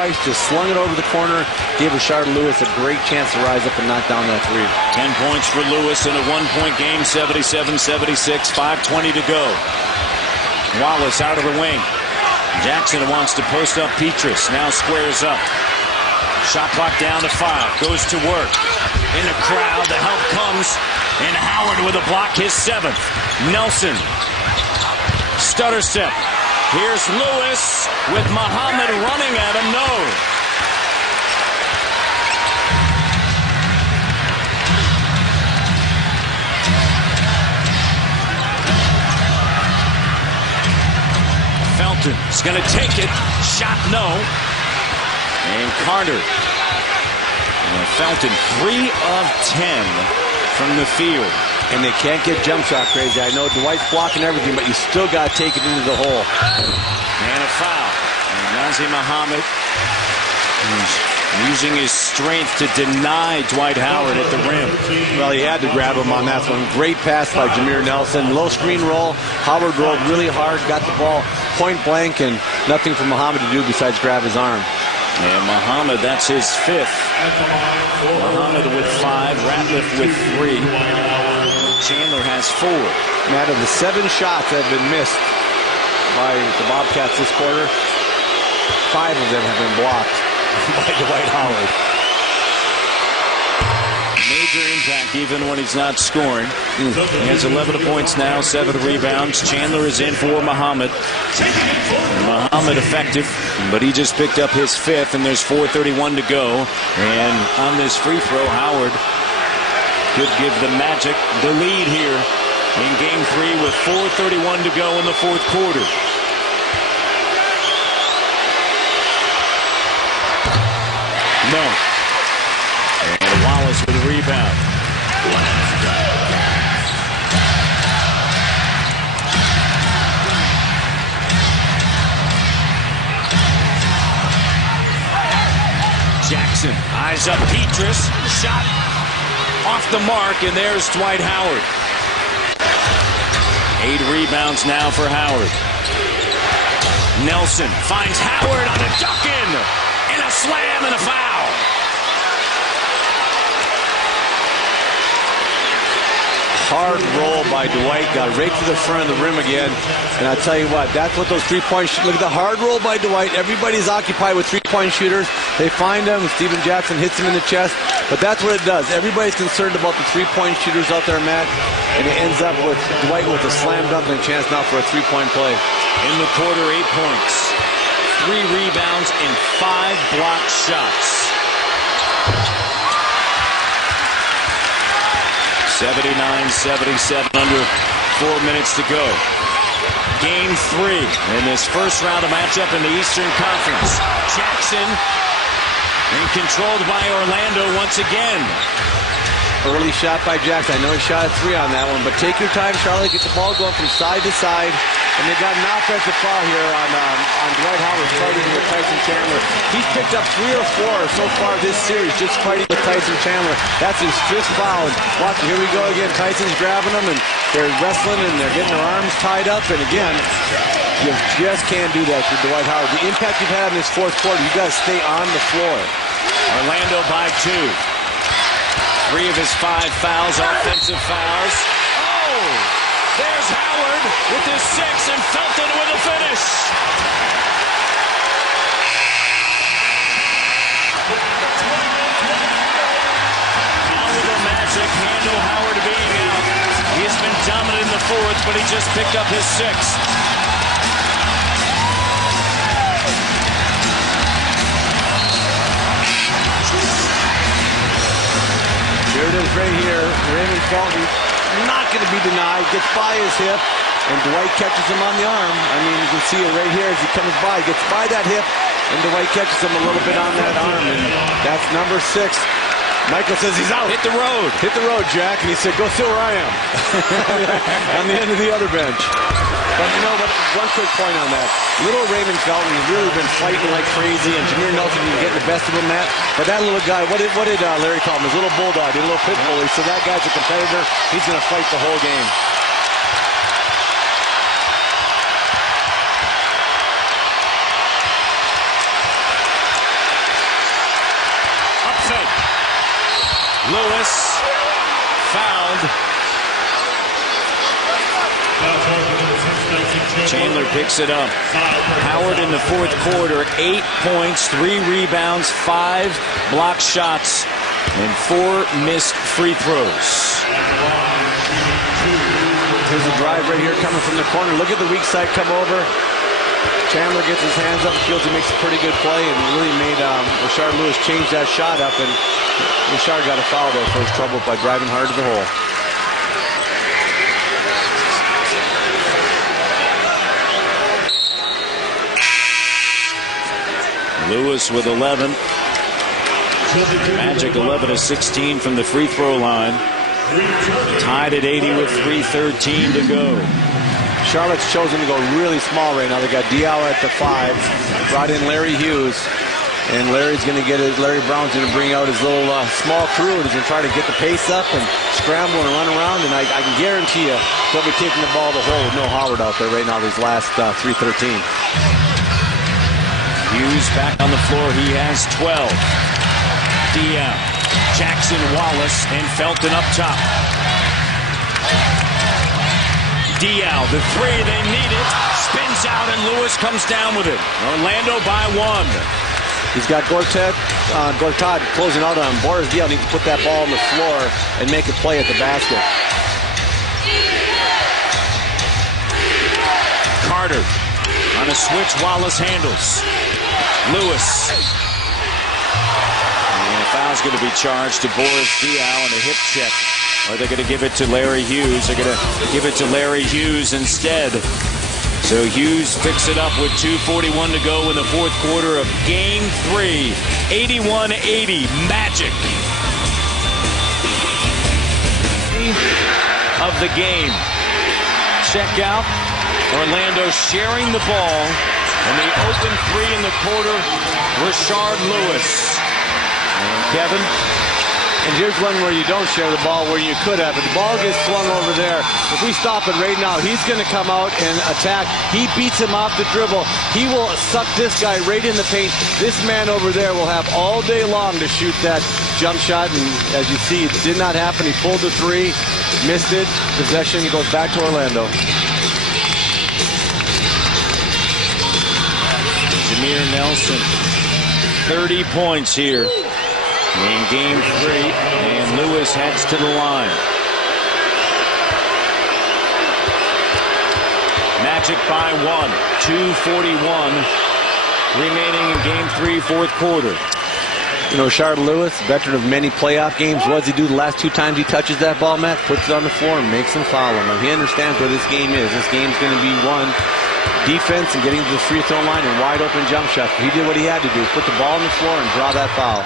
twice, just slung it over the corner, gave Rashard Lewis a great chance to rise up and knock down that three. 10 points for Lewis in a one-point game, 77-76, 5:20 to go. Wallace out of the wing. Jackson wants to post up Petrus, now squares up. Shot clock down to 5, goes to work. In the crowd, the help comes, and Howard with a block, his 7th. Nelson, stutter step. Here's Lewis with Muhammad running at him, no. Felton's going to take it, shot no. And Carter. Felton, 3 of 10 from the field. And they can't get jump shot crazy. I know Dwight's blocking everything, but you still got to take it into the hole. And a foul. And Nazr Mohammed using his strength to deny Dwight Howard at the rim. Well, he had to grab him on that one. Great pass by Jameer Nelson. Low screen roll. Howard rolled really hard, got the ball point blank, and nothing for Mohammed to do besides grab his arm. And Mohammed, that's his 5th. Mohammed with 5, Ratliff with 3. Chandler has 4. And out of the 7 shots that have been missed by the Bobcats this quarter, 5 of them have been blocked by Dwight Howard. Major impact even when he's not scoring. He has 11 points now, 7 rebounds. Chandler is in for Mohammed. Mohammed effective, but he just picked up his 5th, and there's 4:31 to go. And on this free throw, Howard could give the Magic the lead here in Game 3 with 4:31 to go in the 4th quarter. No. And Wallace with a rebound. Jackson eyes up Petrus. Shot off the mark, and there's Dwight Howard. 8 rebounds now for Howard. Nelson finds Howard on a duck-in, and a slam and a foul. Hard roll by Dwight, got right to the front of the rim again. And I'll tell you what, that's what those three-point shooters, look at the hard roll by Dwight. Everybody's occupied with three-point shooters. They find him, Steven Jackson hits him in the chest. But that's what it does. Everybody's concerned about the three-point shooters out there, Matt. And it ends up with Dwight with a slam dunk and a chance now for a three-point play. In the quarter, 8 points, 3 rebounds, and 5 blocked shots. 79-77, under 4 minutes to go. Game 3 in this first round of matchup in the Eastern Conference. Jackson and controlled by Orlando once again. Early shot by Jackson. I know he shot a 3 on that one, but take your time, Charlotte. Get the ball going from side to side. And they got an offensive foul here on Dwight Howard fighting with Tyson Chandler. He's picked up 3 or 4 so far this series just fighting with Tyson Chandler. That's his 5th foul. And watch, here we go again. Tyson's grabbing them, and they're wrestling, and they're getting their arms tied up. And again, you just can't do that for Dwight Howard. The impact you've had in this 4th quarter, you got to stay on the floor. Orlando by 2. 3 of his 5 fouls, offensive fouls. Oh! There's Howard with his 6, and Felton with a finish. How will the Magic handle Howard being out? He has been dominant in the 4th, but he just picked up his 6th. Here it is right here. Raymond Felton not going to be denied. Gets by his hip, and Dwight catches him on the arm. I mean, you can see it right here as he comes by. Gets by that hip, and Dwight catches him a little bit on that arm, and that's number 6. Michael says he's out. Hit the road. Hit the road, Jack. And he said, go sit where I am. On the end of the other bench. But you know what? One quick point on that. Little Raymond Felton has really been fighting like crazy, and Jameer Nelson can get the best of him, Matt. But that little guy, what did Larry call him? His little bulldog, his little pit bull. He said that guy's a competitor. He's going to fight the whole game. Lewis fouled. Chandler picks it up. Howard in the fourth quarter, 8 points, 3 rebounds, 5 blocked shots, and 4 missed free throws. Here's a drive right here coming from the corner. Look at the weak side come over. Chandler gets his hands up, feels he makes a pretty good play, and really made Rashard Lewis change that shot up, and Rashard got a foul there for his trouble by driving hard to the hole. Lewis with 11. Magic 11 of 16 from the free throw line. Tied at 80 with 3:13 to go. Charlotte's chosen to go really small right now. They got Diaw at the 5. Brought in Larry Hughes. And Larry's going to get his, Larry Brown's going to bring out his little small crew, and he's going to try to get the pace up and scramble and run around. And I can guarantee you they'll be taking the ball to the hole with no Howard out there right now these last 3:13. Hughes back on the floor. He has 12. Diaw, Jackson, Wallace, and Felton up top. Diaw, the 3, they need it. Spins out, and Lewis comes down with it. Orlando by 1. He's got Gortat closing out on him. Boris Diaw needs to put that ball on the floor and make a play at the basket. Carter on a switch. Wallace handles. Lewis. And a foul's going to be charged to Boris Diaw on a hip check. Or they're going to give it to Larry Hughes. They're going to give it to Larry Hughes instead. So Hughes picks it up with 2:41 to go in the fourth quarter of Game 3. 81-80, Magic. Of the game. Check out. Orlando sharing the ball. And the open 3 in the quarter, Rashard Lewis. And Kevin. And here's one where you don't share the ball where you could have. But the ball gets flung over there. If we stop it right now, he's going to come out and attack. He beats him off the dribble. He will suck this guy right in the paint. This man over there will have all day long to shoot that jump shot. And as you see, it did not happen. He pulled the 3, missed it. Possession goes back to Orlando. Jameer Nelson, 30 points here in Game 3, and Lewis heads to the line. Magic by 1, 2:41 remaining in Game 3, fourth quarter. You know, Rashard Lewis, veteran of many playoff games, what does he do the last 2 times he touches that ball, Matt? Puts it on the floor and makes him foul him. And he understands where this game is. This game's going to be won defense and getting to the free throw line and wide open jump shots. He did what he had to do, put the ball on the floor and draw that foul.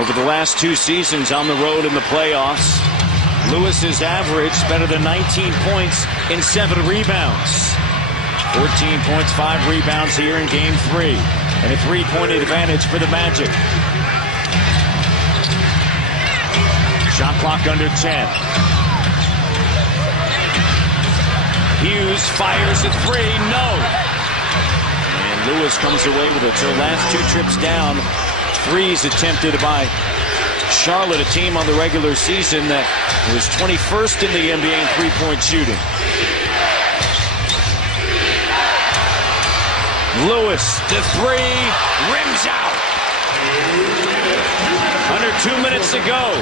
Over the last 2 seasons on the road in the playoffs, Lewis has averaged better than 19 points in 7 rebounds. 14 points, 5 rebounds here in Game 3. And a 3-point advantage for the Magic. Shot clock under 10. Hughes fires a 3, no. And Lewis comes away with it. So last 2 trips down, 3s attempted by Charlotte, a team on the regular season that was 21st in the NBA in 3-point shooting. Lewis, the 3, rims out. Under 2 minutes to go.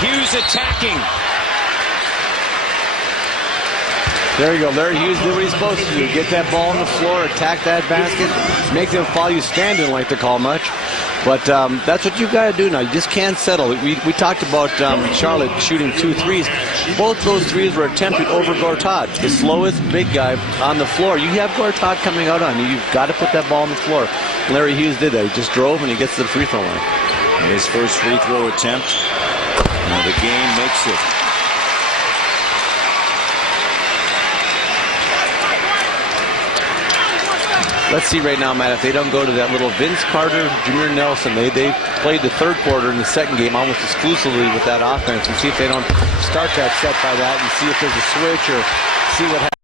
Hughes attacking. There you go. Larry Hughes did what he's supposed to do. Get that ball on the floor, attack that basket, make them foul you standing like to call much. But that's what you've got to do now. You just can't settle. We talked about Charlotte shooting 2 threes. Both those 3s were attempted over Gortat, the slowest big guy on the floor. You have Gortat coming out on you. You've got to put that ball on the floor. Larry Hughes did that. He just drove and he gets to the free throw line. His first free throw attempt. Now the game makes it. Let's see right now, Matt, if they don't go to that little Vince Carter, Jameer Nelson. They played the third quarter in the second game almost exclusively with that offense, and see if they don't start that set by that and see if there's a switch or see what happens.